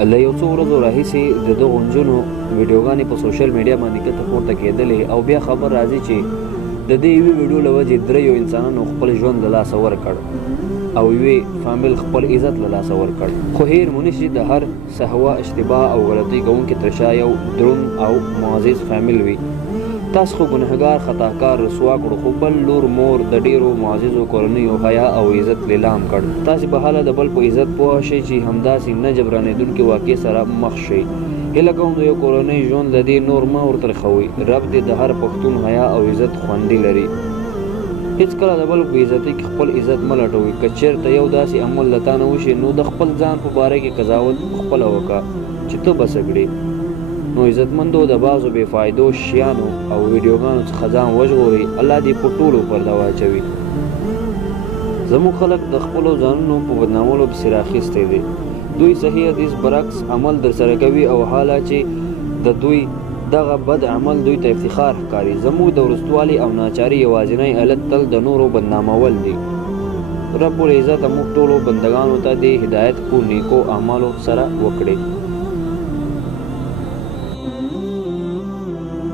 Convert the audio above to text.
له یو څو ورځو راهیسې د دغو نجونو ویډیوګانې په سوشل میډیا باندې کته پورته کېدلې او بیا خبر راځي چې د دې یوې ویډیو له وجې دریو انسانانو خپل ژوند له لاسه ورکړ او یوې فامیل خپل عزت له لاسه ورکړ. خو هیر مونشي د هر سهوه اشتباه او غلطۍ کوونکي تر شا یو دروند او معزز فامیل وي. تاسو خو ګنهګار خطاکار رسوا کړو، خو بل لور مور د ډیرو معززو کورنیو حیا او عزت لیلام کړ. تاسو به حاله د بل په عزت پوه شئ چې همداسې نه جبرانېدونکې واقع سره مخ شئ. هیله کوم د یو کورنۍ ژوند د دې نور مه ورترخوئ. رب دې د هر پښتون حیا او عزت خوندي لري. هېڅکله د بل په عزتۍ کې خپل عزت مه لټوئ. که چېرته یو داسې عمل له تا نه وشي نو د خپل ځان په باره کې قضاوت خپله وکړه چې ته به څه کړې. نو عزتمندو د بعضو بې فایدو شیانو او ویډیوګانو څخه ځان وژغورئ. الله دې په ټولو پرده واچوي. زموږ خلک د خپلو ځانونو په بدنامولو پسې راخیستی دی. دوی صحیح حدیث برعکس عمل در سره کوي او حاله چې د دوی دغه بد عمل دوی ته افتخار ښکاري. زموږ د وروستوالي او ناچاري یوازینی علت تل د نورو بدنامول دي. رب العزت موږ ټولو بندګانو ته د هدایت کو نیکو اعمالو سره وکړي.